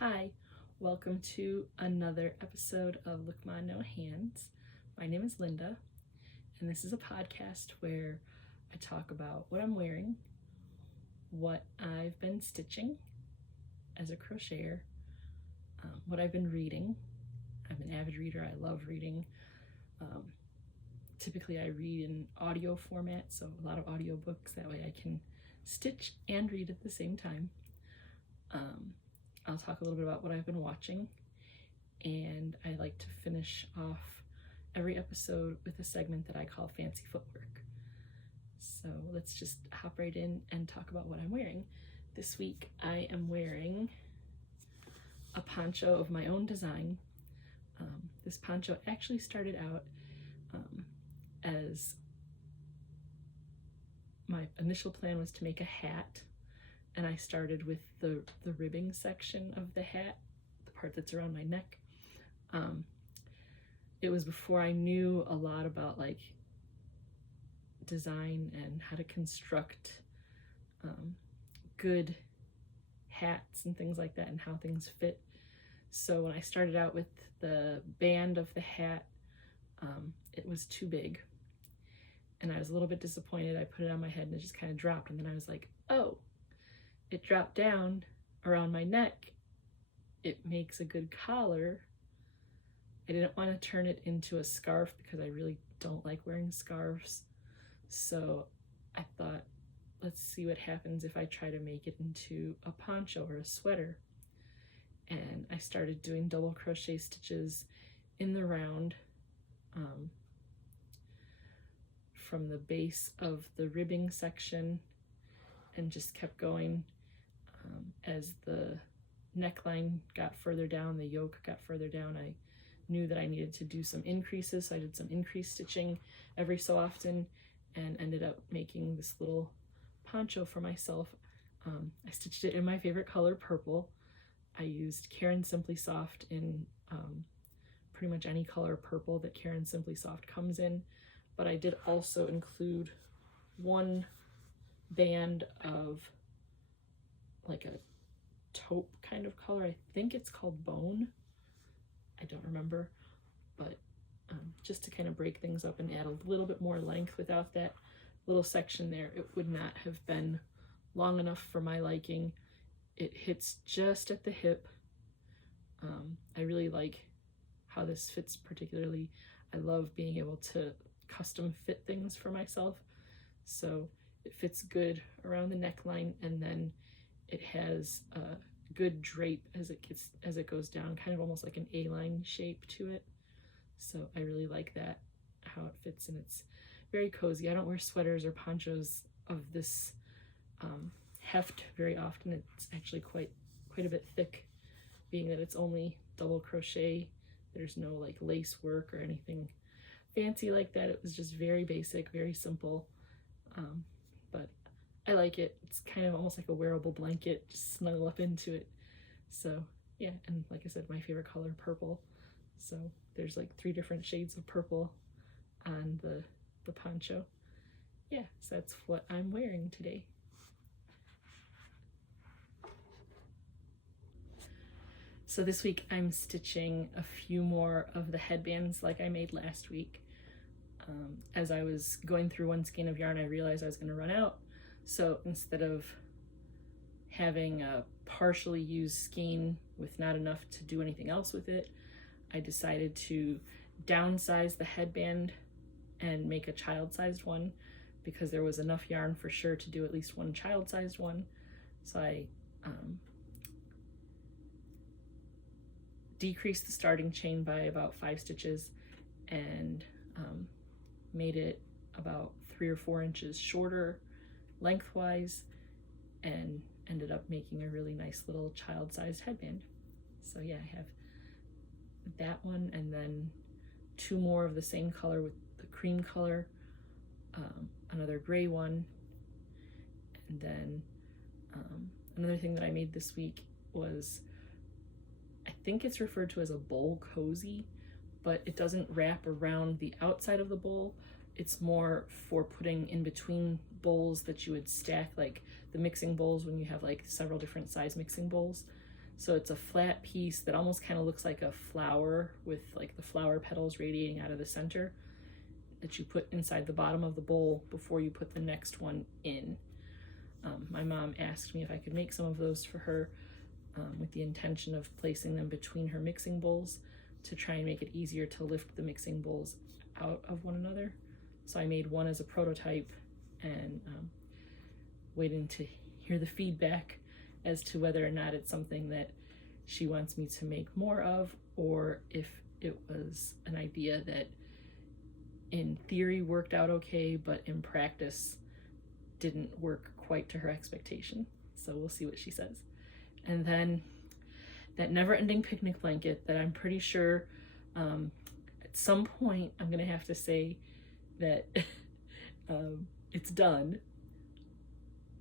Hi, welcome to another episode of Look Ma No Hands. My name is Linda, and this is a podcast where I talk about what I'm wearing, what I've been stitching as a crocheter, what I've been reading. I'm an avid reader. I love reading. Typically I read in audio format, so a lot of audiobooks. That way I can stitch and read at the same time. I'll talk a little bit about what I've been watching, and I like to finish off every episode with a segment that I call Fancy Footwork. So let's just hop right in and talk about what I'm wearing. This week I am wearing a poncho of my own design. This poncho actually started out as my initial plan was to make a hat, and I started with the ribbing section of the hat, the part that's around my neck. It was before I knew a lot about like design and how to construct good hats and things like that and how things fit. So when I started out with the band of the hat, it was too big, and I was a little bit disappointed. I put it on my head and it just kind of dropped, and then I was like, oh, it dropped down around my neck. It makes a good collar. I didn't want to turn it into a scarf because I really don't like wearing scarves. So I thought, let's see what happens if I try to make it into a poncho or a sweater. And I started doing double crochet stitches in the round from the base of the ribbing section, and just kept going. As the neckline got further down, the yoke got further down, I knew that I needed to do some increases, so I did some increase stitching every so often and ended up making this little poncho for myself. I stitched it in my favorite color, purple. I used Caron Simply Soft in pretty much any color purple that Caron Simply Soft comes in, but I did also include one band of like a taupe kind of color. I think it's called Bone. I don't remember, but just to kind of break things up and add a little bit more length. Without that little section there, it would not have been long enough for my liking. It hits just at the hip. I really like how this fits particularly. I love being able to custom fit things for myself. So it fits good around the neckline, and then it has a good drape as it goes down, kind of almost like an A-line shape to it. So I really like that, how it fits, and it's very cozy. I don't wear sweaters or ponchos of this heft very often. It's actually quite a bit thick, being that it's only double crochet. There's no like lace work or anything fancy like that. It was just very basic, very simple, but I like it. It's kind of almost like a wearable blanket, just snuggle up into it. So yeah, and like I said, my favorite color, purple. So there's like 3 different shades of purple on the poncho. Yeah, so that's what I'm wearing today. So this week I'm stitching a few more of the headbands like I made last week. As I was going through one skein of yarn, I realized I was going to run out. So instead of having a partially used skein with not enough to do anything else with it, I decided to downsize the headband and make a child-sized one, because there was enough yarn for sure to do at least one child-sized one. So I decreased the starting chain by about 5 stitches and made it about 3 or 4 inches shorter lengthwise, and ended up making a really nice little child-sized headband. So yeah, I have that one, and then 2 more of the same color with the cream color, another gray one, and then another thing that I made this week was, I think it's referred to as a bowl cozy, but it doesn't wrap around the outside of the bowl. It's more for putting in between bowls that you would stack, like the mixing bowls when you have like several different size mixing bowls. So it's a flat piece that almost kind of looks like a flower with like the flower petals radiating out of the center that you put inside the bottom of the bowl before you put the next one in. My mom asked me if I could make some of those for her with the intention of placing them between her mixing bowls to try and make it easier to lift the mixing bowls out of one another. So I made one as a prototype and waiting to hear the feedback as to whether or not it's something that she wants me to make more of, or if it was an idea that in theory worked out okay, but in practice didn't work quite to her expectation. So we'll see what she says. And then that never-ending picnic blanket that I'm pretty sure at some point I'm gonna have to say that it's done.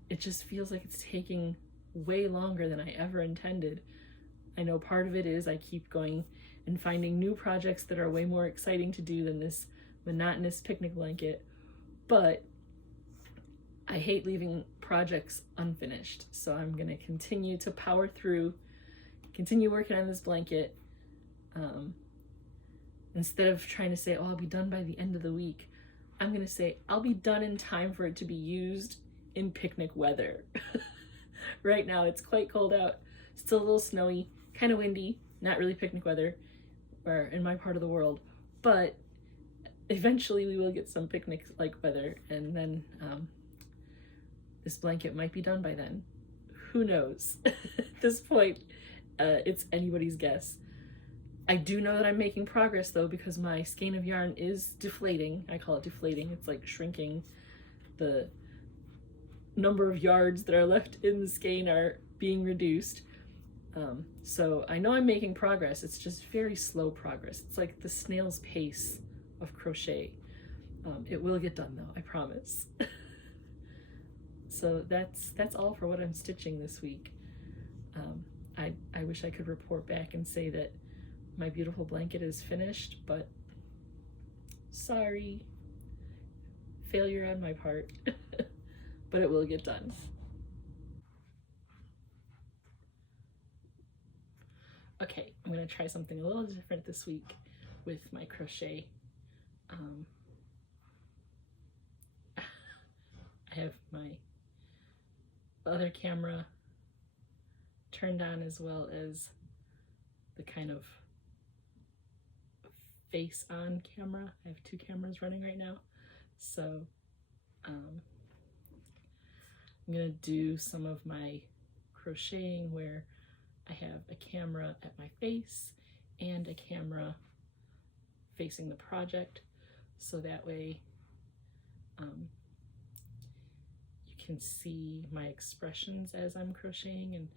It just feels like it's taking way longer than I ever intended. I know part of it is I keep going and finding new projects that are way more exciting to do than this monotonous picnic blanket, but I hate leaving projects unfinished. So I'm gonna continue to power through, continue working on this blanket. Instead of trying to say, oh, I'll be done by the end of the week, I'm gonna say I'll be done in time for it to be used in picnic weather. Right now it's quite cold out, still a little snowy, kind of windy, not really picnic weather or in my part of the world, but eventually we will get some picnic like weather, and then this blanket might be done by then. Who knows? At this point, it's anybody's guess. I do know that I'm making progress though, because my skein of yarn is deflating. I call it deflating. It's like shrinking. The number of yards that are left in the skein are being reduced. So I know I'm making progress. It's just very slow progress. It's like the snail's pace of crochet. It will get done though, I promise. So that's all for what I'm stitching this week. I wish I could report back and say that my beautiful blanket is finished, but sorry, failure on my part. But it will get done. Okay, I'm gonna try something a little different this week with my crochet. I have my other camera turned on, as well as the kind of face on camera. I have two cameras running right now. So I'm gonna do some of my crocheting where I have a camera at my face and a camera facing the project, so that way you can see my expressions as I'm crocheting, and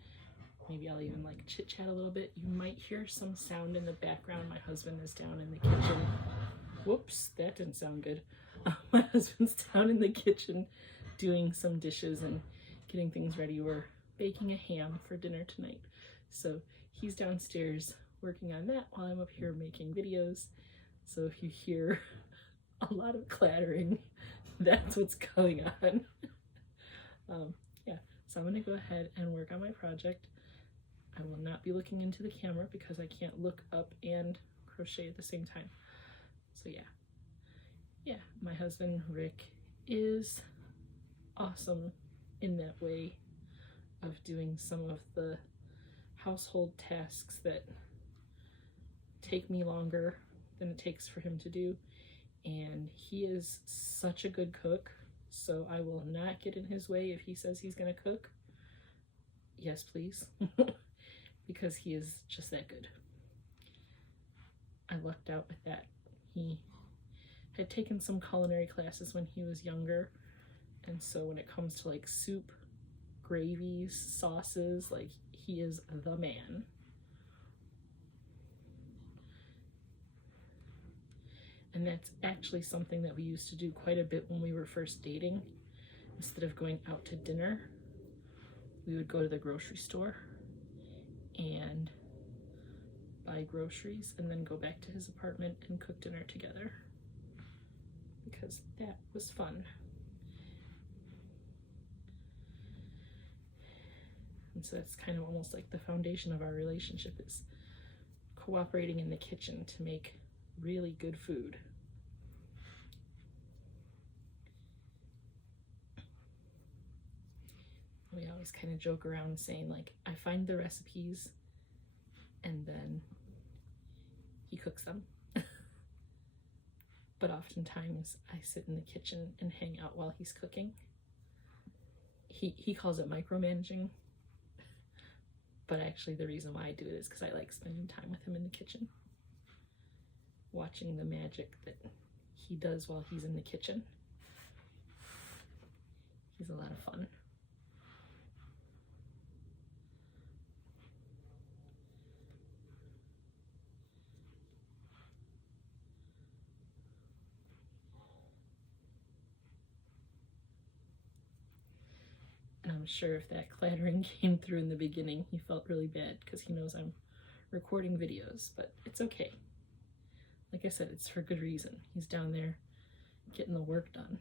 maybe I'll even like chit chat a little bit. You might hear some sound in the background. My husband is down in the kitchen. Whoops, that didn't sound good. My husband's down in the kitchen doing some dishes and getting things ready. We're baking a ham for dinner tonight. So he's downstairs working on that while I'm up here making videos. So if you hear a lot of clattering, that's what's going on. Yeah, so I'm gonna go ahead and work on my project. I will not be looking into the camera because I can't look up and crochet at the same time. So yeah, my husband Rick is awesome in that way of doing some of the household tasks that take me longer than it takes for him to do. And he is such a good cook, so I will not get in his way if he says he's gonna cook. Yes, please. Because he is just that good. I lucked out with that. He had taken some culinary classes when he was younger, and so when it comes to like soup, gravies, sauces, like he is the man. And that's actually something that we used to do quite a bit when we were first dating. Instead of going out to dinner, we would go to the grocery store and buy groceries and then go back to his apartment and cook dinner together, because that was fun. And so that's kind of almost like the foundation of our relationship, is cooperating in the kitchen to make really good food. We always kind of joke around saying, like, I find the recipes and then he cooks them. But oftentimes I sit in the kitchen and hang out while he's cooking. He calls it micromanaging, but actually the reason why I do it is because I like spending time with him in the kitchen, watching the magic that he does while he's in the kitchen. He's a lot of fun. And I'm sure if that clattering came through in the beginning, he felt really bad because he knows I'm recording videos, but it's okay. Like I said, it's for good reason. He's down there getting the work done.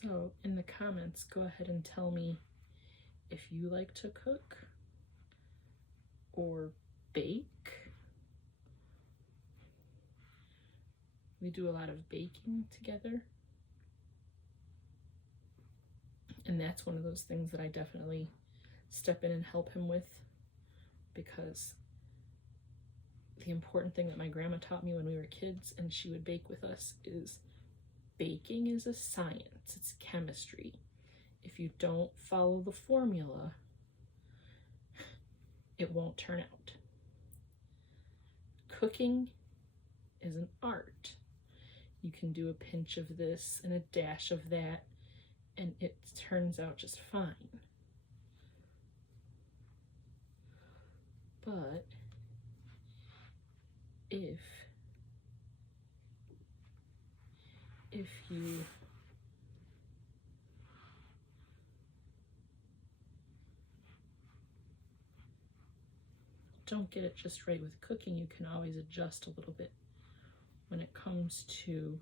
So in the comments, go ahead and tell me if you like to cook or bake. We do a lot of baking together. And that's one of those things that I definitely step in and help him with, because the important thing that my grandma taught me when we were kids and she would bake with us is baking is a science, it's chemistry. If you don't follow the formula, it won't turn out. Cooking is an art. You can do a pinch of this and a dash of that, and it turns out just fine. But if you don't get it just right with cooking, you can always adjust a little bit when it comes to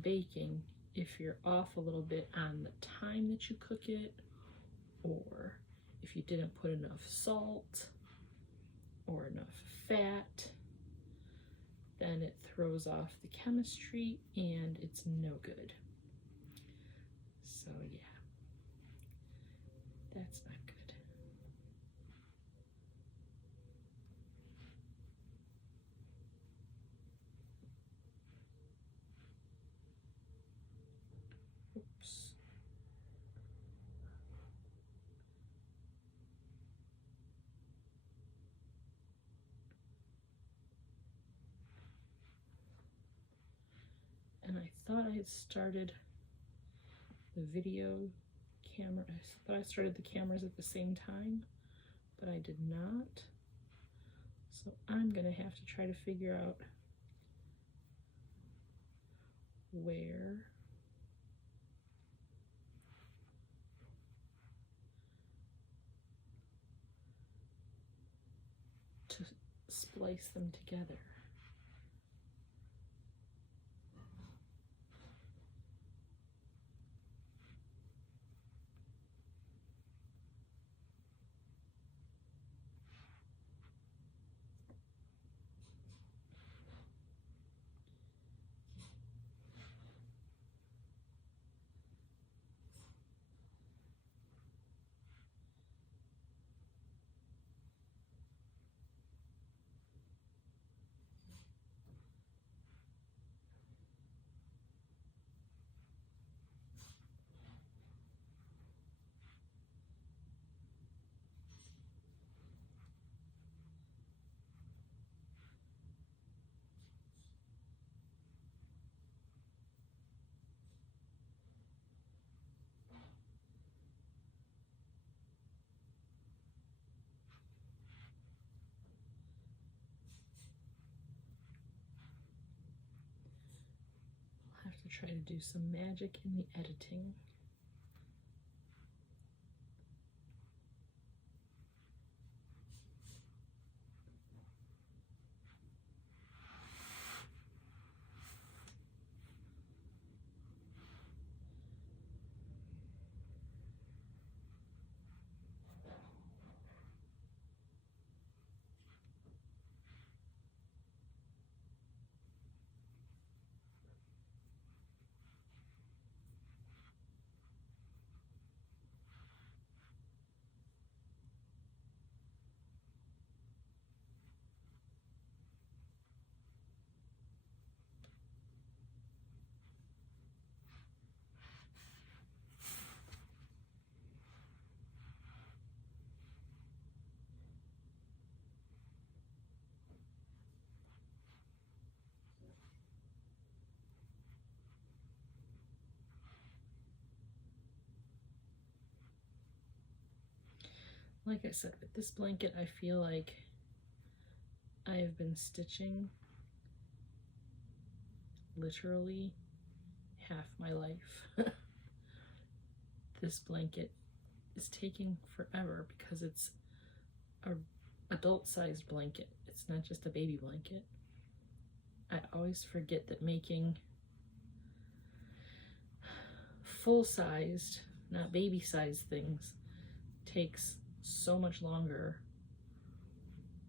baking. If you're off a little bit on the time that you cook it, or if you didn't put enough salt or enough fat, then it throws off the chemistry and it's no good. So yeah, that's not good. Oops. And I thought I had started the video camera. I thought I started the cameras at the same time, but I did not. So I'm gonna have to try to figure out where to splice them together. try to do some magic in the editing. Like I said, with this blanket, I feel like I have been stitching literally half my life. This blanket is taking forever because it's a adult-sized blanket. It's not just a baby blanket. I always forget that making full-sized, not baby-sized things takes so much longer.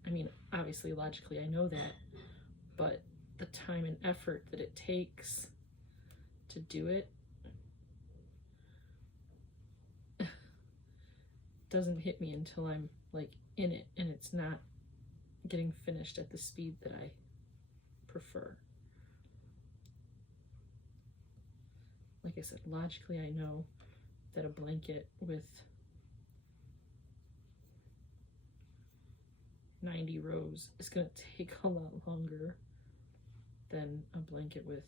I mean, obviously, logically, I know that, but the time and effort that it takes to do it doesn't hit me until I'm like in it and it's not getting finished at the speed that I prefer. Like I said, logically, I know that a blanket with 90 rows is going to take a lot longer than a blanket with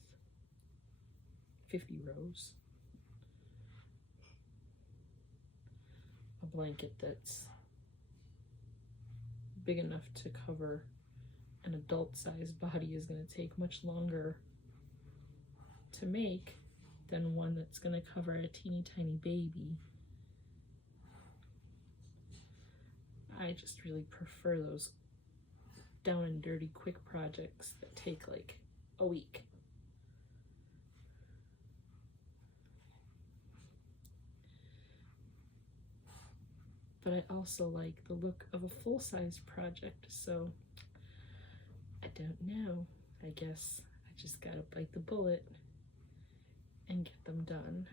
50 rows. A blanket that's big enough to cover an adult-sized body is going to take much longer to make than one that's going to cover a teeny tiny baby. I just really prefer those down and dirty quick projects that take like a week. But I also like the look of a full-size project, so I don't know. I guess I just gotta bite the bullet and get them done.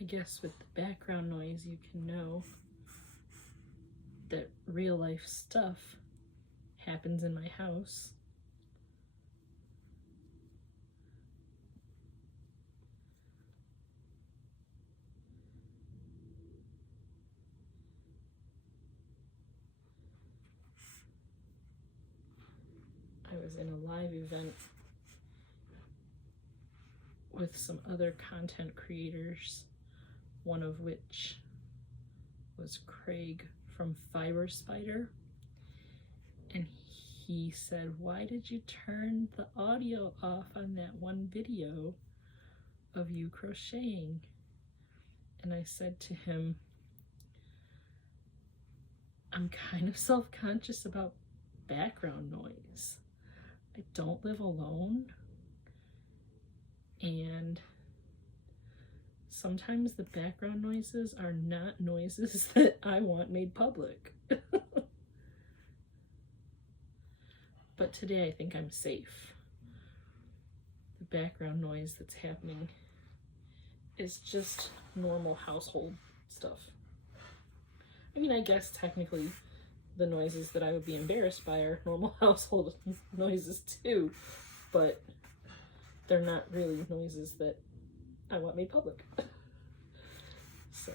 I guess with the background noise, you can know that real life stuff happens in my house. I was in a live event with some other content creators, one of which was Craig from Fiber Spider, and he said, "Why did you turn the audio off on that one video of you crocheting?" And I said to him, I'm kind of self-conscious about background noise. I don't live alone, And sometimes the background noises are not noises that I want made public. But today I think I'm safe. The background noise that's happening is just normal household stuff. I mean, I guess technically the noises that I would be embarrassed by are normal household noises too, but they're not really noises that I want made public. So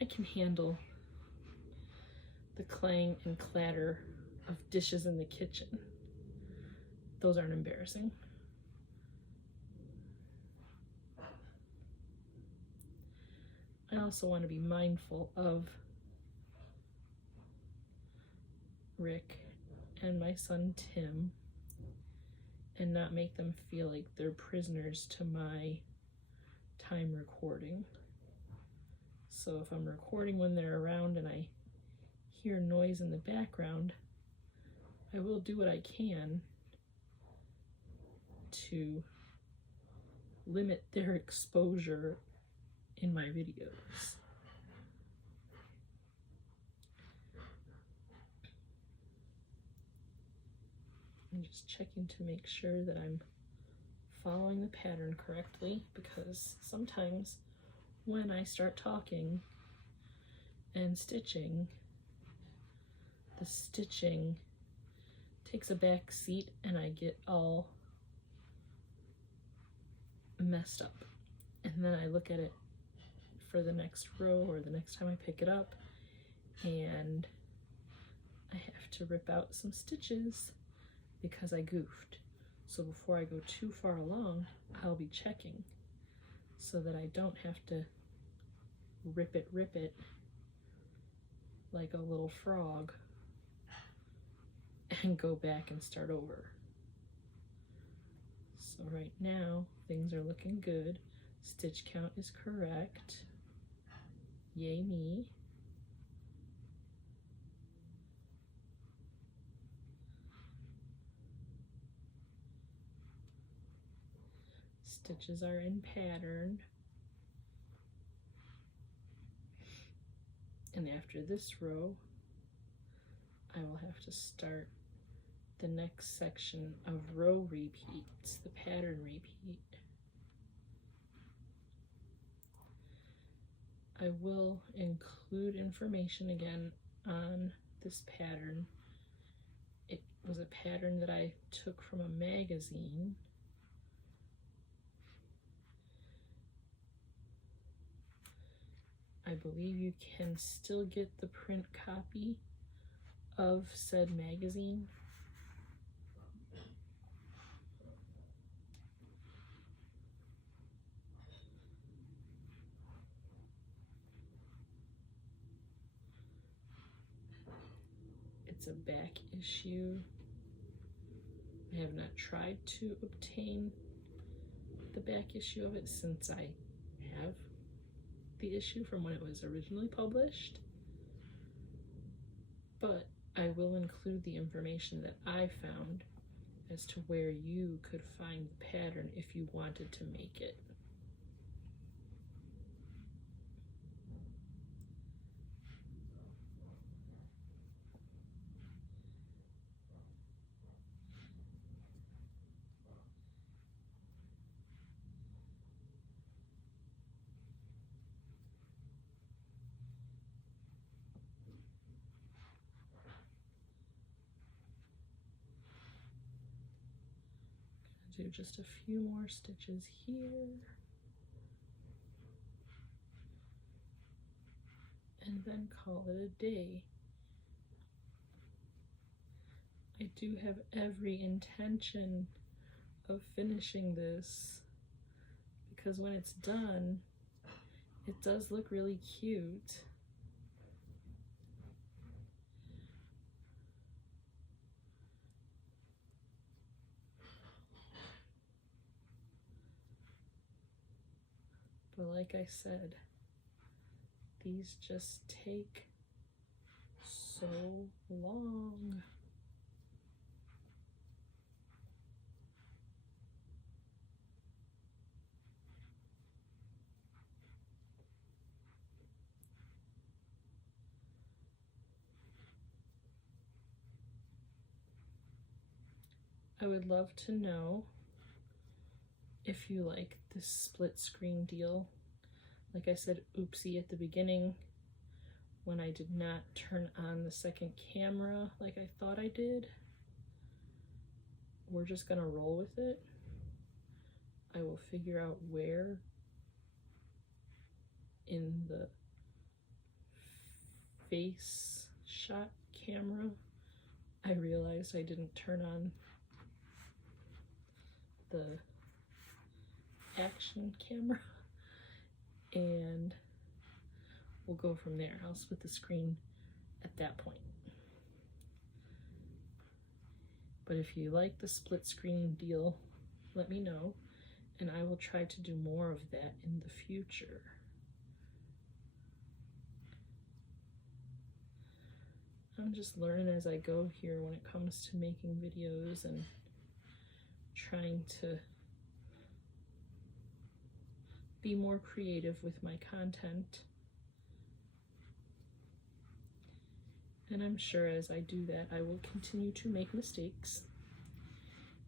I can handle the clang and clatter of dishes in the kitchen. Those aren't embarrassing. I also want to be mindful of Rick and my son Tim and not make them feel like they're prisoners to my time recording. So if I'm recording when they're around and I hear noise in the background, I will do what I can to limit their exposure in my videos. I'm just checking to make sure that I'm following the pattern correctly, because sometimes when I start talking and stitching, the stitching takes a back seat and I get all messed up. And then I look at it for the next row or the next time I pick it up, and I have to rip out some stitches because I goofed. So before I go too far along, I'll be checking so that I don't have to rip it like a little frog and go back and start over. So right now things are looking good. Stitch count is correct. Yay me. Stitches are in pattern. And after this row, I will have to start the next section of row repeats, the pattern repeat. I will include information again on this pattern. It was a pattern that I took from a magazine. I believe you can still get the print copy of said magazine. It's a back issue. I have not tried to obtain the back issue of it since I have the issue from when it was originally published, but I will include the information that I found as to where you could find the pattern if you wanted to make it. Do just a few more stitches here, and then call it a day. I do have every intention of finishing this, because when it's done, it does look really cute. But like I said, these just take so long. I would love to know if you like this split screen deal. Like I said, oopsie at the beginning when I did not turn on the second camera like I thought I did. We're just gonna roll with it. I will figure out where in the face shot camera I realized I didn't turn on the action camera, and we'll go from there. I'll split the screen at that point. But if you like the split screen deal, let me know, and I will try to do more of that in the future. I'm just learning as I go here when it comes to making videos and trying to be more creative with my content. And I'm sure as I do that, I will continue to make mistakes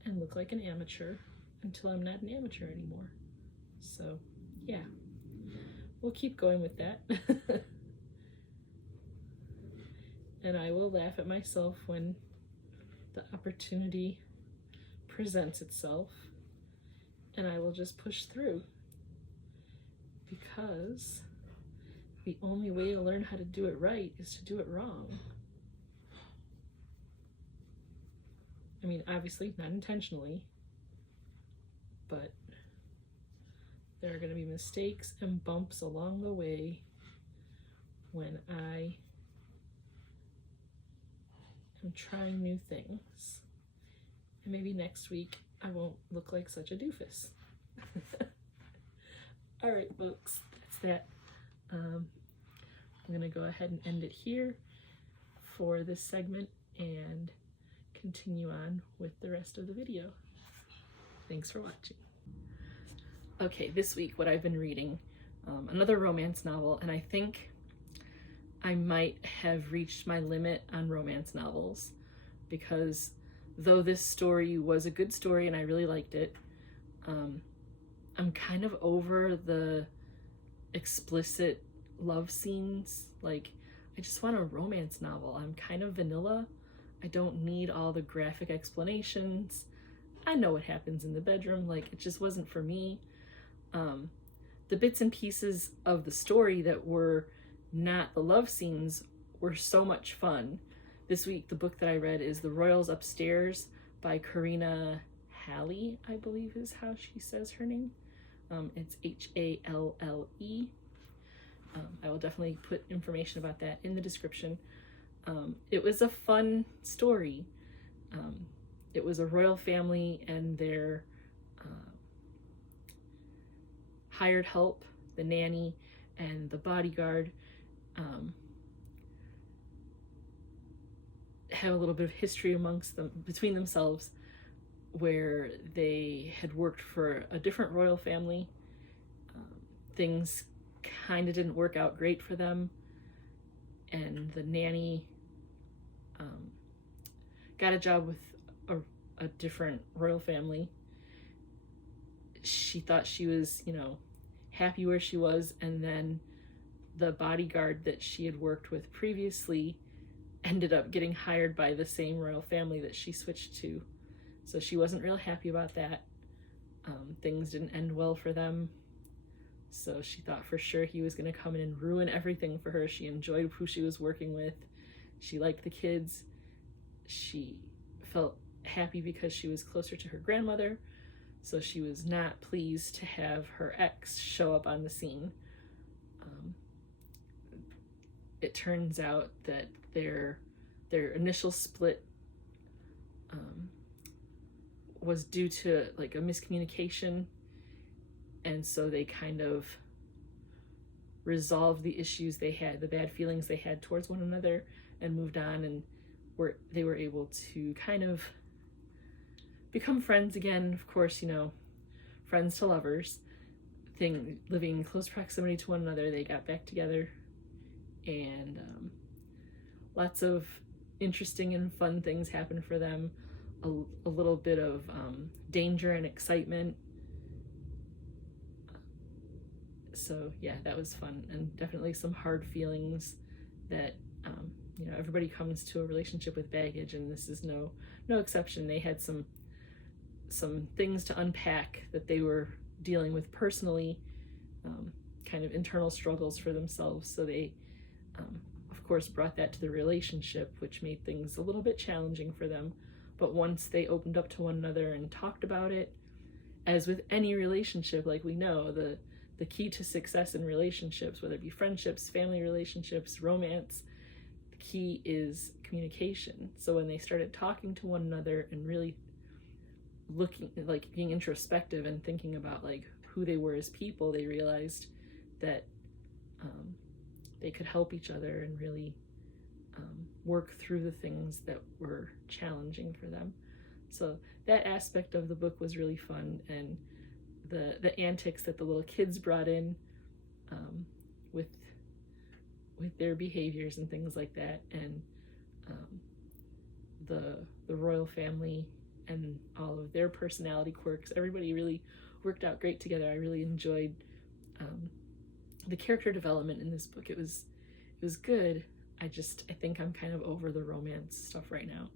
and look like an amateur until I'm not an amateur anymore. So yeah, we'll keep going with that. And I will laugh at myself when the opportunity presents itself, and I will just push through, because the only way to learn how to do it right is to do it wrong. I mean, obviously not intentionally, but there are going to be mistakes and bumps along the way when I am trying new things. And maybe next week I won't look like such a doofus. All right, folks, that's that. I'm going to go ahead and end it here for this segment and continue on with the rest of the video. Thanks for watching. Okay, this week what I've been reading, another romance novel, and I think I might have reached my limit on romance novels, because though this story was a good story and I really liked it, I'm kind of over the explicit love scenes. Like, I just want a romance novel. I'm kind of vanilla. I don't need all the graphic explanations. I know what happens in the bedroom. Like, it just wasn't for me. The bits and pieces of the story that were not the love scenes were so much fun. This week, the book that I read is The Royals Upstairs by Karina Halle, I believe is how she says her name. It's Halle. I will definitely put information about that in the description. It was a fun story. It was a royal family and their hired help, the nanny and the bodyguard, have a little bit of history amongst them, between themselves, where they had worked for a different royal family. Things kind of didn't work out great for them, and the nanny got a job with a different royal family. She thought she was, happy where she was, and then the bodyguard that she had worked with previously ended up getting hired by the same royal family that she switched to. So she wasn't real happy about that. Things didn't end well for them. So she thought for sure he was going to come in and ruin everything for her. She enjoyed who she was working with. She liked the kids. She felt happy because she was closer to her grandmother. So she was not pleased to have her ex show up on the scene. It turns out that their initial split was due to like a miscommunication, and so they kind of resolved the issues they had, the bad feelings they had towards one another, and moved on, and they were able to kind of become friends again. Of course, friends to lovers living in close proximity to one another. They got back together, and lots of interesting and fun things happened for them. a little bit of danger and excitement. So yeah, that was fun, and definitely some hard feelings that everybody comes to a relationship with baggage, and this is no exception. They had some things to unpack that they were dealing with personally, kind of internal struggles for themselves. So they, of course, brought that to the relationship, which made things a little bit challenging for them. But once they opened up to one another and talked about it, as with any relationship, like we know, the key to success in relationships, whether it be friendships, family relationships, romance, the key is communication. So when they started talking to one another and really looking, like being introspective and thinking about like who they were as people, they realized that they could help each other and really work through the things that were challenging for them. So that aspect of the book was really fun, and the antics that the little kids brought in with their behaviors and things like that, and the royal family and all of their personality quirks, everybody really worked out great together. I really enjoyed the character development in this book. It was good. I think I'm kind of over the romance stuff right now,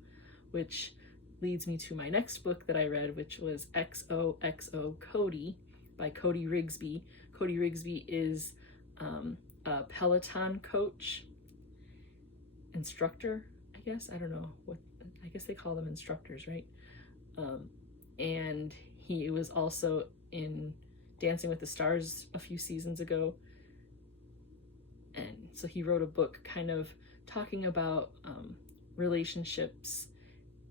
which leads me to my next book that I read, which was XOXO Cody by Cody Rigsby. Cody Rigsby is a Peloton coach, instructor, I guess. I don't know what, I guess they call them instructors, right? And he was also in Dancing with the Stars a few seasons ago. And so he wrote a book kind of talking about relationships,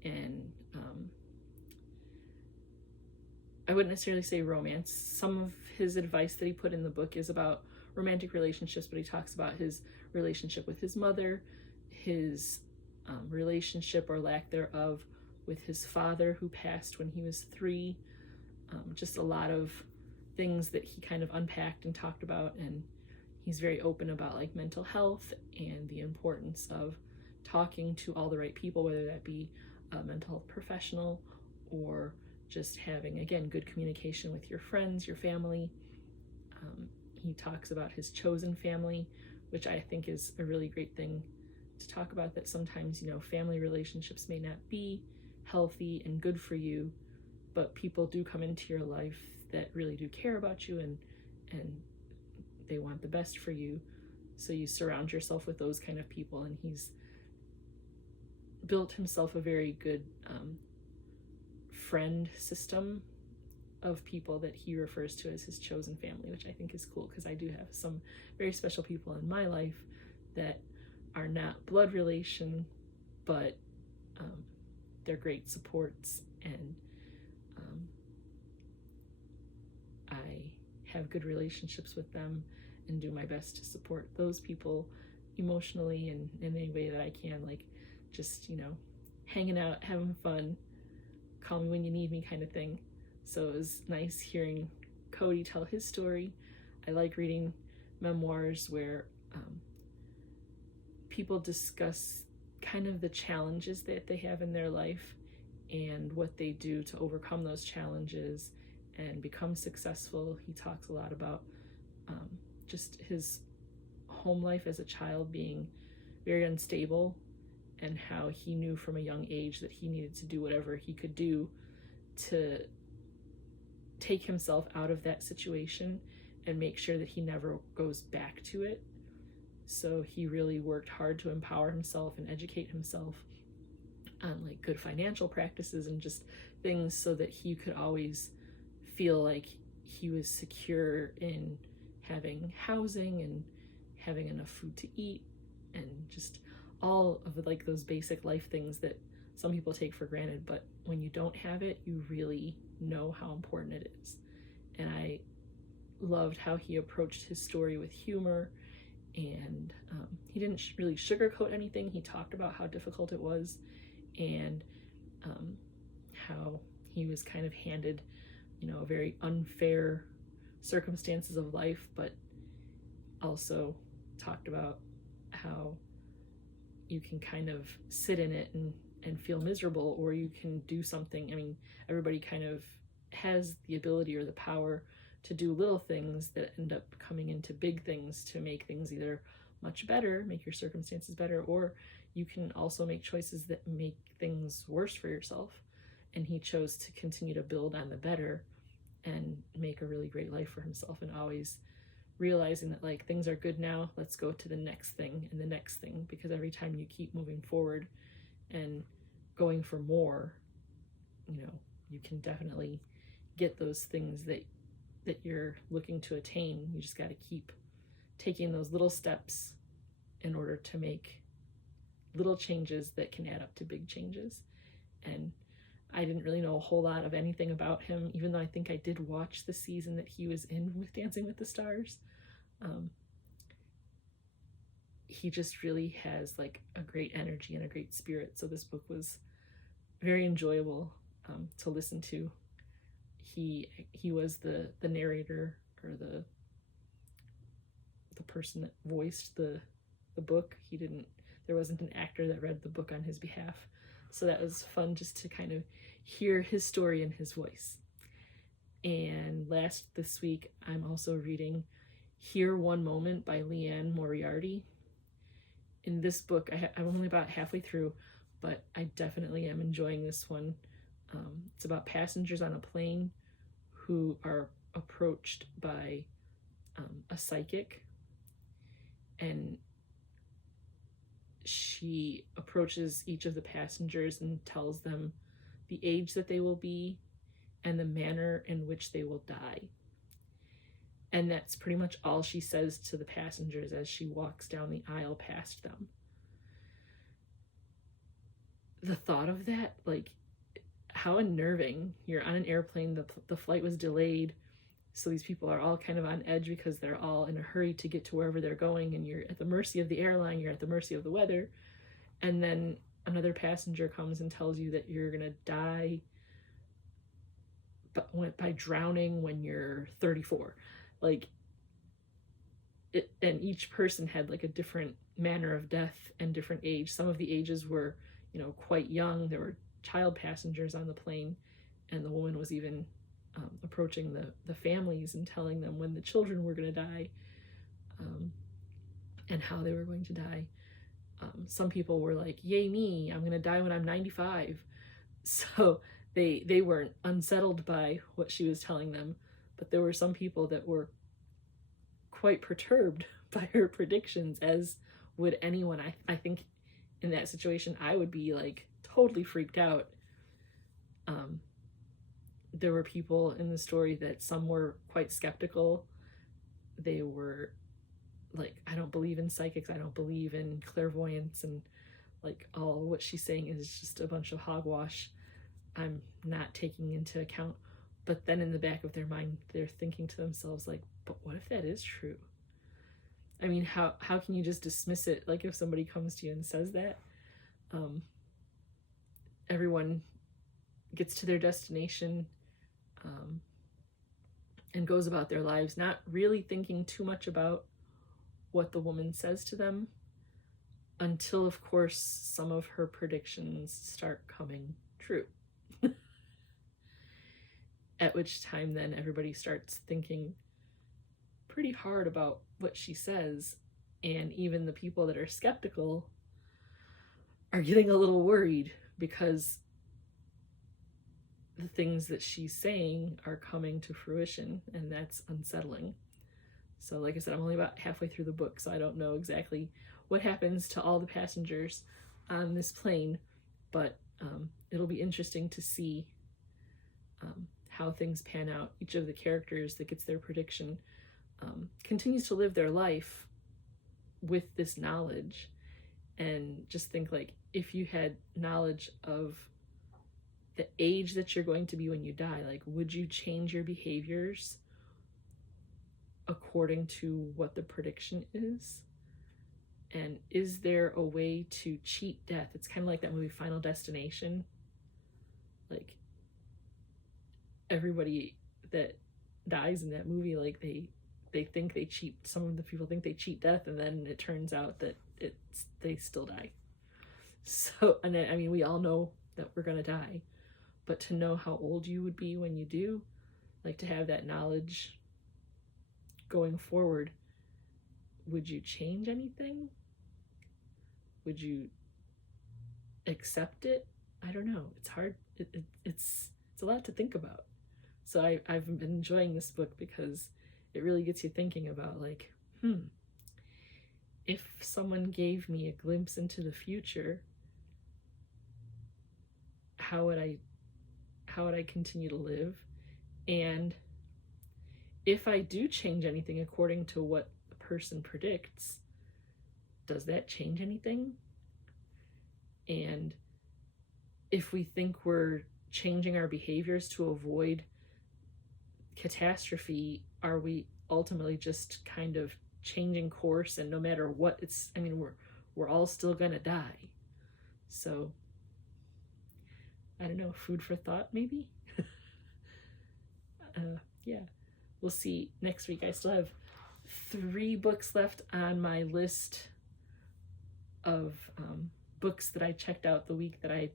and I wouldn't necessarily say romance. Some of his advice that he put in the book is about romantic relationships, but he talks about his relationship with his mother, his relationship or lack thereof with his father, who passed when he was 3. Just a lot of things that he kind of unpacked and talked about, and he's very open about like mental health and the importance of talking to all the right people, whether that be a mental health professional or just having, again, good communication with your friends, your family. He talks about his chosen family, which I think is a really great thing to talk about, that sometimes, family relationships may not be healthy and good for you, but people do come into your life that really do care about you, and they want the best for you. So you surround yourself with those kind of people, and he's built himself a very good friend system of people that he refers to as his chosen family, which I think is cool, because I do have some very special people in my life that are not blood relation, but they're great supports, and I have good relationships with them and do my best to support those people emotionally and in any way that I can, like just, hanging out, having fun, call me when you need me kind of thing. So it was nice hearing Cody tell his story. I like reading memoirs where people discuss kind of the challenges that they have in their life and what they do to overcome those challenges and become successful. He talks a lot about just his home life as a child being very unstable, and how he knew from a young age that he needed to do whatever he could do to take himself out of that situation and make sure that he never goes back to it. So he really worked hard to empower himself and educate himself on like good financial practices and just things so that he could always feel like he was secure in having housing and having enough food to eat, and just all of like those basic life things that some people take for granted, but when you don't have it, you really know how important it is. And I loved how he approached his story with humor, and he didn't really sugarcoat anything. He talked about how difficult it was, and how he was kind of handed, very unfair circumstances of life, but also talked about how you can kind of sit in it and and feel miserable, or you can do something. I mean, everybody kind of has the ability or the power to do little things that end up coming into big things to make things either much better, make your circumstances better, or you can also make choices that make things worse for yourself. And he chose to continue to build on the better and make a really great life for himself, and always realizing that like things are good now, let's go to the next thing and the next thing, because every time you keep moving forward and going for more, you know, you can definitely get those things that you're looking to attain. You just got to keep taking those little steps in order to make little changes that can add up to big changes. And I didn't really know a whole lot of anything about him, even though I think I did watch the season that he was in with Dancing with the Stars. He just really has like a great energy and a great spirit. So this book was very enjoyable to listen to. He was the narrator, or the person that voiced the book. There wasn't an actor that read the book on his behalf. So that was fun just to kind of hear his story in his voice. And this week, I'm also reading Here One Moment by Liane Moriarty. In this book, I'm only about halfway through, but I definitely am enjoying this one. It's about passengers on a plane who are approached by a psychic, and she approaches each of the passengers and tells them the age that they will be and the manner in which they will die. And that's pretty much all she says to the passengers as she walks down the aisle past them. The thought of that, like, how unnerving. You're on an airplane, the flight was delayed, so these people are all kind of on edge because they're all in a hurry to get to wherever they're going, and you're at the mercy of the airline, you're at the mercy of the weather, and then another passenger comes and tells you that you're gonna die by drowning when you're 34. Like, and each person had like a different manner of death and different age. Some of the ages were, you know, quite young. There were child passengers on the plane, and the woman was even approaching the families and telling them when the children were going to die, and how they were going to die. Some people were like, yay me, I'm going to die when I'm 95. So they weren't unsettled by what she was telling them, but there were some people that were quite perturbed by her predictions, as would anyone. I think in that situation I would be like totally freaked out. There were people in the story that some were quite skeptical. They were like, I don't believe in psychics, I don't believe in clairvoyance, and like all what she's saying is just a bunch of hogwash. I'm not taking into account. But then in the back of their mind, they're thinking to themselves like, but what if that is true? I mean, how can you just dismiss it? Like, if somebody comes to you and says that, everyone gets to their destination and goes about their lives, not really thinking too much about what the woman says to them, until, of course, some of her predictions start coming true. At which time then everybody starts thinking pretty hard about what she says, and even the people that are skeptical are getting a little worried because the things that she's saying are coming to fruition, and that's unsettling. So like I said, I'm only about halfway through the book, so I don't know exactly what happens to all the passengers on this plane, but it'll be interesting to see how things pan out. Each of the characters that gets their prediction continues to live their life with this knowledge, and just think, like, if you had knowledge of the age that you're going to be when you die, like, would you change your behaviors according to what the prediction is? And is there a way to cheat death? It's kind of like that movie Final Destination. Like, everybody that dies in that movie, like, they think they cheat, some of the people think they cheat death, and then it turns out that they still die. So, and I mean, we all know that we're going to die, but to know how old you would be when you do, like to have that knowledge going forward, would you change anything? Would you accept it? I don't know. It's hard. It's a lot to think about. So I've been enjoying this book because it really gets you thinking about, like, if someone gave me a glimpse into the future, how would I continue to live? And if I do change anything according to what the person predicts, does that change anything? And if we think we're changing our behaviors to avoid catastrophe, are we ultimately just kind of changing course? And no matter what, we're all still gonna die. So I don't know, food for thought maybe. Yeah, we'll see next week. I still have 3 books left on my list of books that I checked out the week that I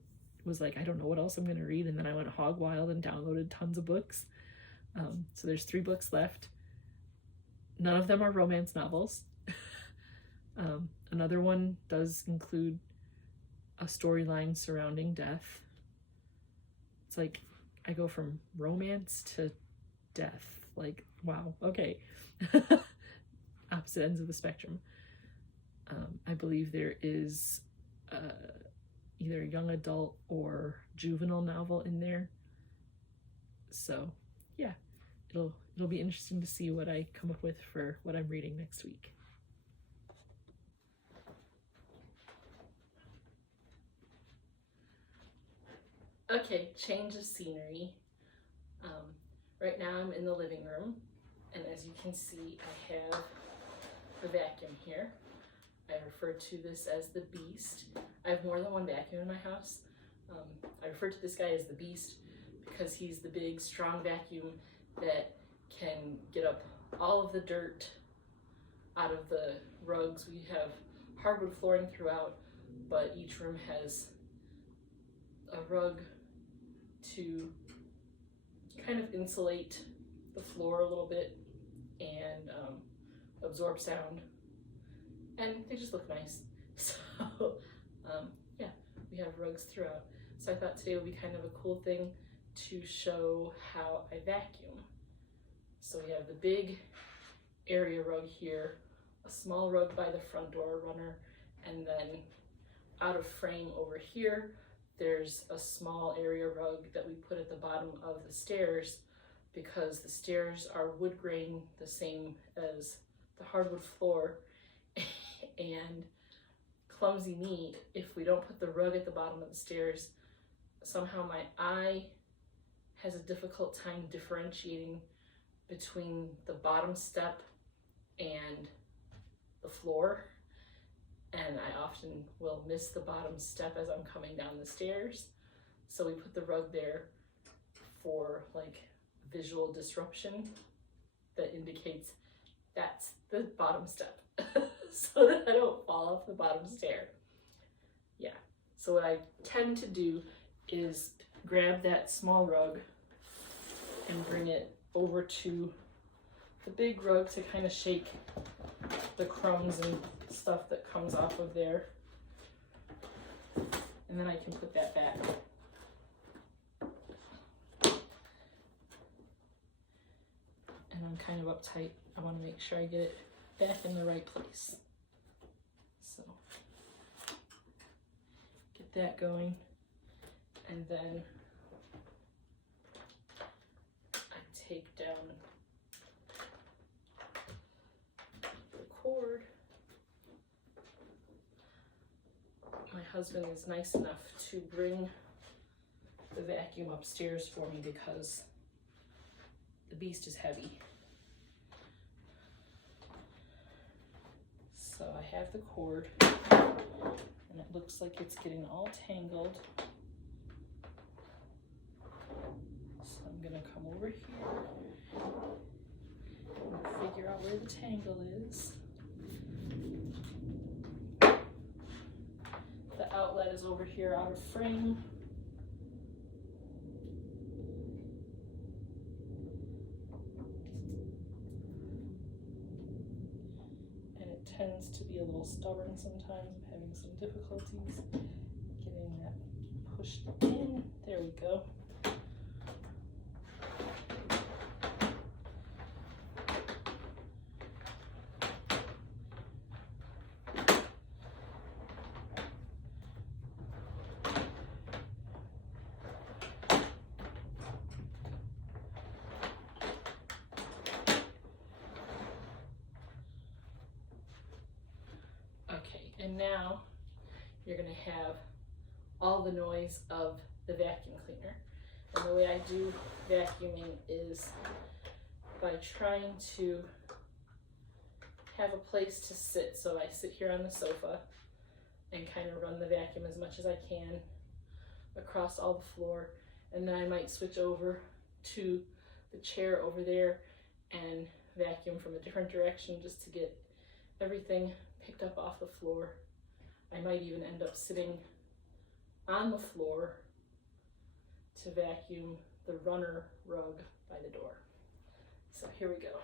was like, I don't know what else I'm going to read, and then I went hog wild and downloaded tons of books. So there's 3 books left. None of them are romance novels. Another one does include a storyline surrounding death. It's like I go from romance to death. Like, wow, okay. Opposite ends of the spectrum. I believe there is either a young adult or juvenile novel in there. So yeah, it'll be interesting to see what I come up with for what I'm reading next week. Okay, change of scenery. Right now I'm in the living room, and as you can see, I have the vacuum here. I refer to this as the Beast. I have more than one vacuum in my house. I refer to this guy as the Beast because he's the big, strong vacuum that can get up all of the dirt out of the rugs. We have hardwood flooring throughout, but each room has a rug to kind of insulate the floor a little bit and absorb sound, and they just look nice. So yeah, we have rugs throughout. So I thought today would be kind of a cool thing to show how I vacuum. So we have the big area rug here, a small rug by the front door runner, and then out of frame over here there's a small area rug that we put at the bottom of the stairs because the stairs are wood grain, the same as the hardwood floor. And clumsy me, if we don't put the rug at the bottom of the stairs, somehow my eye has a difficult time differentiating between the bottom step and the floor. And I often will miss the bottom step as I'm coming down the stairs. So we put the rug there for like visual disruption that indicates that's the bottom step so that I don't fall off the bottom stair. Yeah, so what I tend to do is grab that small rug and bring it over to the big rug to kind of shake the crumbs and stuff that comes off of there. And then I can put that back. And I'm kind of uptight. I want to make sure I get it back in the right place. So get that going. And then I take down the cord. My husband is nice enough to bring the vacuum upstairs for me because the Beast is heavy. So I have the cord, and it looks like it's getting all tangled. So I'm gonna come over here and figure out where the tangle is. The outlet is over here out of frame. And it tends to be a little stubborn sometimes. I'm having some difficulties getting that pushed in. There we go. And now you're going to have all the noise of the vacuum cleaner. And the way I do vacuuming is by trying to have a place to sit. So I sit here on the sofa and kind of run the vacuum as much as I can across all the floor. And then I might switch over to the chair over there and vacuum from a different direction just to get everything picked up off the floor. I might even end up sitting on the floor to vacuum the runner rug by the door. So here we go.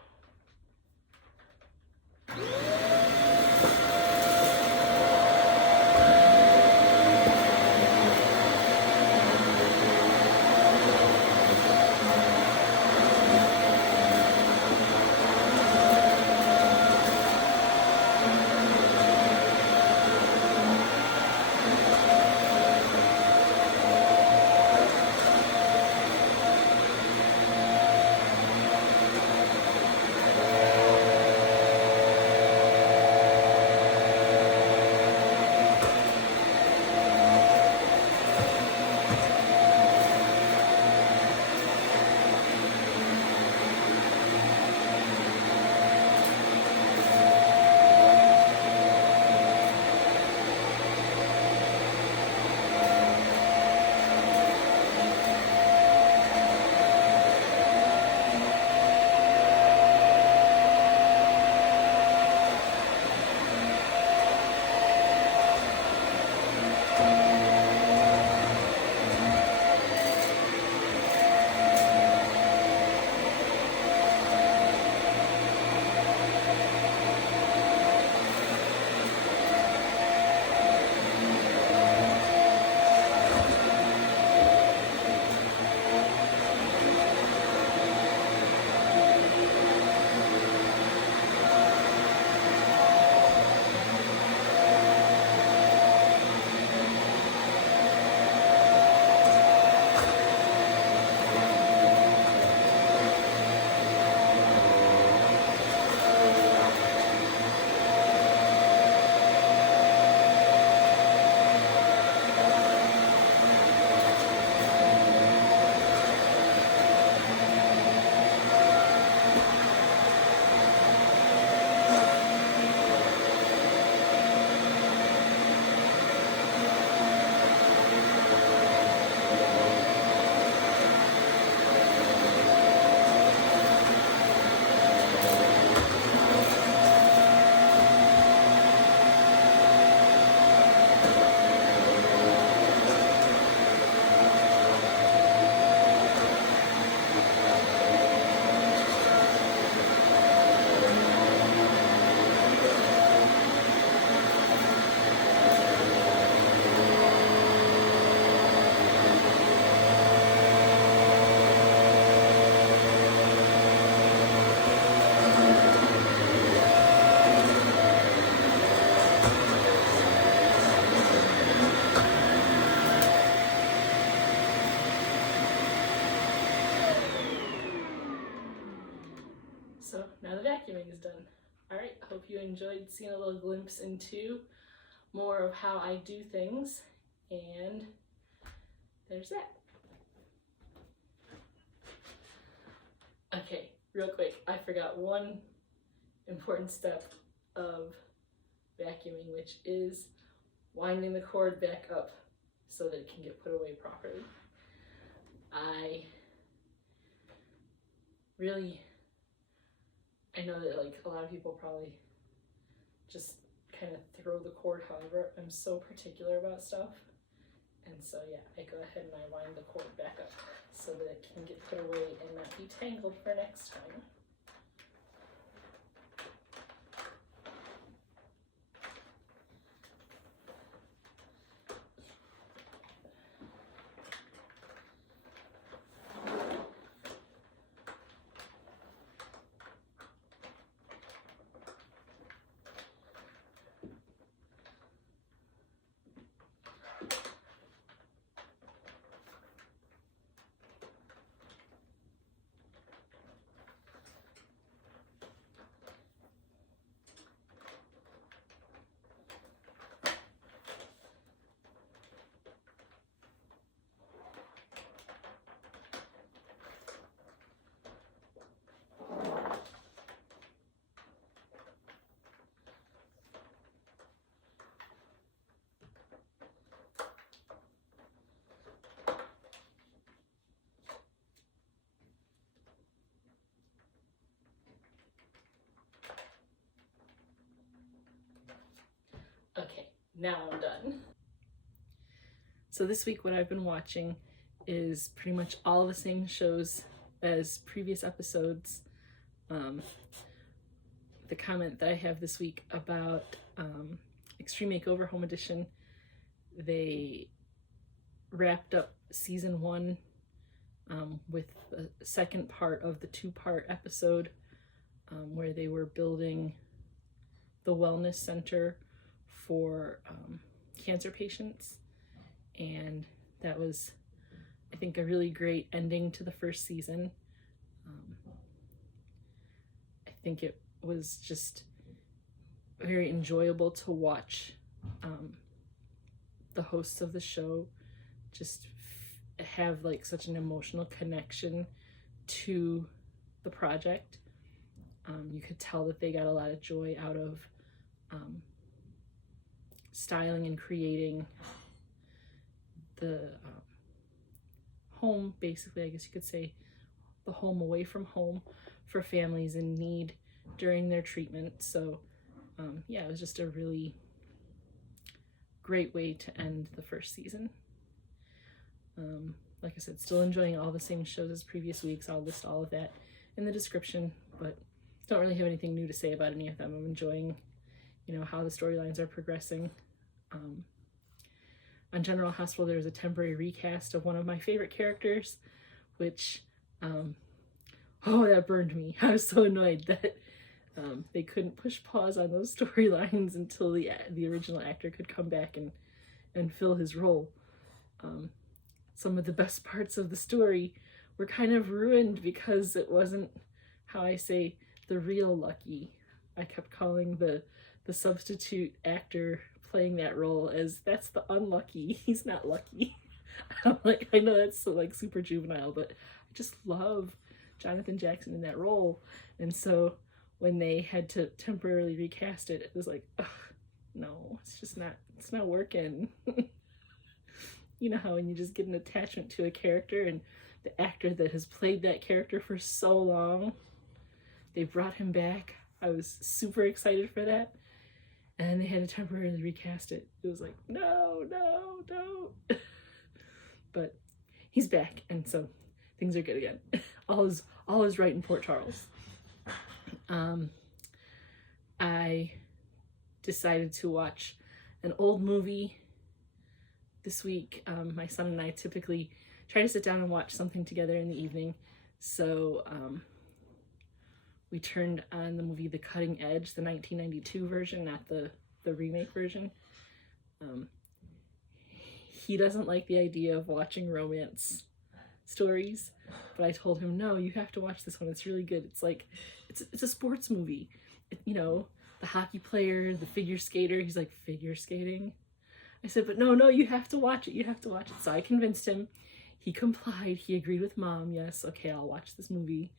So now the vacuuming is done. All right, hope you enjoyed seeing a little glimpse into more of how I do things, and there's that. Okay, real quick, I forgot one important step of vacuuming, which is winding the cord back up so that it can get put away properly. I know that like a lot of people probably just kind of throw the cord. However, I'm so particular about stuff And so yeah, I go ahead and I wind the cord back up so that it can get put away and not be tangled for next time. Okay, now I'm done. So this week what I've been watching is pretty much all the same shows as previous episodes. The comment that I have this week about Extreme Makeover Home Edition, they wrapped up season 1 with the second part of the 2-part episode where they were building the wellness center for cancer patients, and that was, I think, a really great ending to the first season. I think it was just very enjoyable to watch the hosts of the show just have like such an emotional connection to the project. You could tell that they got a lot of joy out of styling and creating the home, basically, I guess you could say, the home away from home for families in need during their treatment. So yeah, it was just a really great way to end the first season. Like I said, still enjoying all the same shows as previous weeks. I'll list all of that in the description, but don't really have anything new to say about any of them. I'm enjoying, you know, how the storylines are progressing. On General Hospital, there was a temporary recast of one of my favorite characters, which, oh, that burned me. I was so annoyed that they couldn't push pause on those storylines until the original actor could come back and fill his role. Some of the best parts of the story were kind of ruined because it wasn't, how I say, the real Lucky. I kept calling the substitute actor playing that role as, that's the unlucky, he's not lucky. I'm like, I know that's so, like, super juvenile, but I just love Jonathan Jackson in that role. And so when they had to temporarily recast it, it was like, ugh, no, it's not working. You know how when you just get an attachment to a character, and the actor that has played that character for so long, they brought him back. I was super excited for that. And they had to temporarily recast it. It was like, no, don't. But he's back, and so things are good again. All is right in Port Charles. I decided to watch an old movie this week. My son and I typically try to sit down and watch something together in the evening. So we turned on the movie The Cutting Edge, the 1992 version, not the remake version. He doesn't like the idea of watching romance stories, but I told him, no, you have to watch this one. It's really good. It's like, it's a sports movie. You know, the hockey player, the figure skater. He's like, figure skating? I said, but no, you have to watch it. You have to watch it. So I convinced him. He complied. He agreed with Mom. Yes, okay, I'll watch this movie.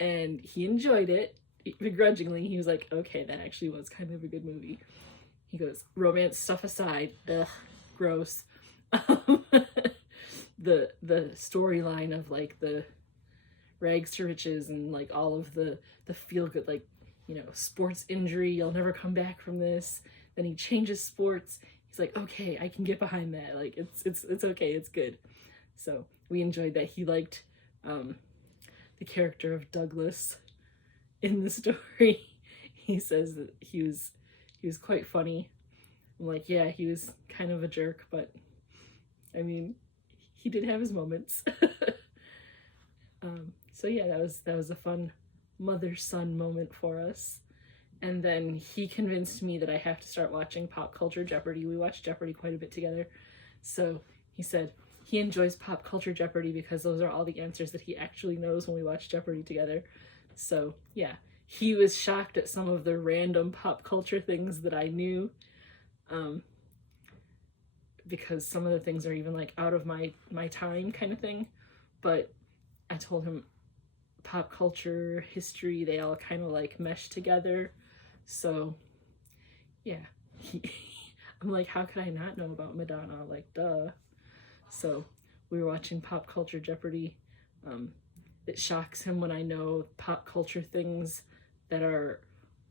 And he enjoyed it, begrudgingly. He was like, okay, that actually was kind of a good movie. He goes, romance stuff aside, ugh, gross. The storyline of like the rags to riches and like all of the feel good, like, you know, sports injury, you'll never come back from this. Then he changes sports, he's like, okay, I can get behind that. Like, it's okay, it's good. So we enjoyed that. He liked the character of Douglas in the story. He says that he was quite funny. I'm like, yeah, he was kind of a jerk, but I mean, he did have his moments. So yeah, that was a fun mother-son moment for us. And then he convinced me that I have to start watching Pop Culture Jeopardy. We watch Jeopardy quite a bit together. So he said he enjoys Pop Culture Jeopardy because those are all the answers that he actually knows when we watch Jeopardy together. So yeah, he was shocked at some of the random pop culture things that I knew. Because some of the things are even like out of my time kind of thing. But I told him pop culture, history, they all kind of like mesh together. So yeah, I'm like, how could I not know about Madonna? Like, duh. So we were watching Pop Culture Jeopardy. It shocks him when I know pop culture things that are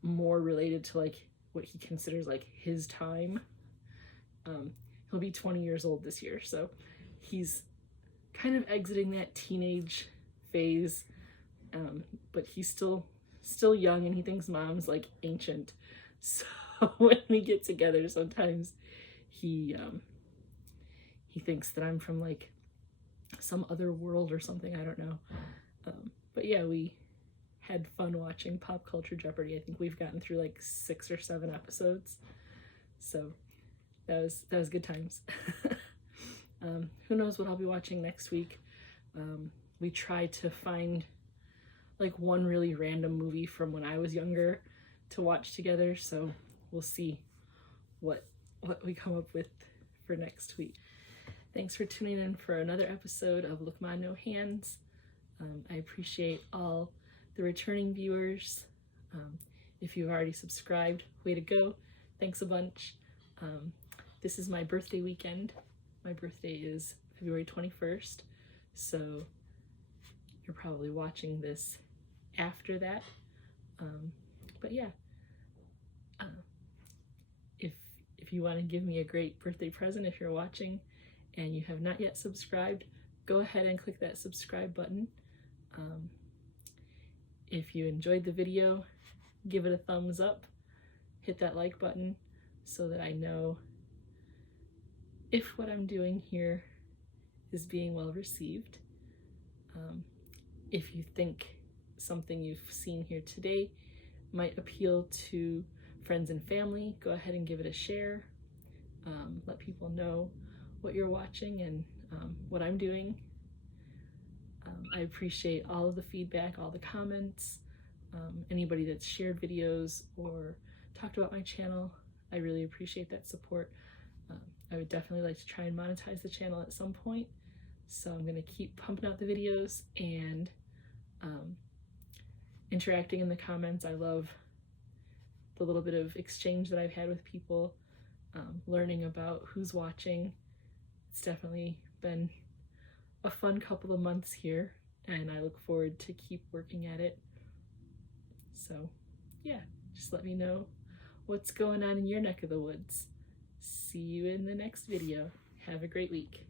more related to like what he considers like his time. He'll be 20 years old this year, so he's kind of exiting that teenage phase, but he's still young, and he thinks mom's like ancient. So when we get together, sometimes he thinks that I'm from like some other world or something. I don't know. But yeah, we had fun watching Pop Culture Jeopardy. I think we've gotten through like 6 or 7 episodes, so that was good times. Who knows what I'll be watching next week. We tried to find like one really random movie from when I was younger to watch together, so we'll see what we come up with for next week. Thanks for tuning in for another episode of Look Ma No Hands. I appreciate all the returning viewers. If you've already subscribed, way to go. Thanks a bunch. This is my birthday weekend. My birthday is February 21st, so you're probably watching this after that. But yeah, if you want to give me a great birthday present, if you're watching and you have not yet subscribed, go ahead and click that subscribe button. If you enjoyed the video, give it a thumbs up, hit that like button so that I know if what I'm doing here is being well received. If you think something you've seen here today might appeal to friends and family, go ahead and give it a share. Let people know what you're watching and what I'm doing. I appreciate all of the feedback, all the comments, anybody that's shared videos or talked about my channel. I really appreciate that support. I would definitely like to try and monetize the channel at some point, so I'm gonna keep pumping out the videos and interacting in the comments. I love the little bit of exchange that I've had with people, learning about who's watching. It's definitely been a fun couple of months here, and I look forward to keep working at it. So yeah, just let me know what's going on in your neck of the woods. See you in the next video. Have a great week.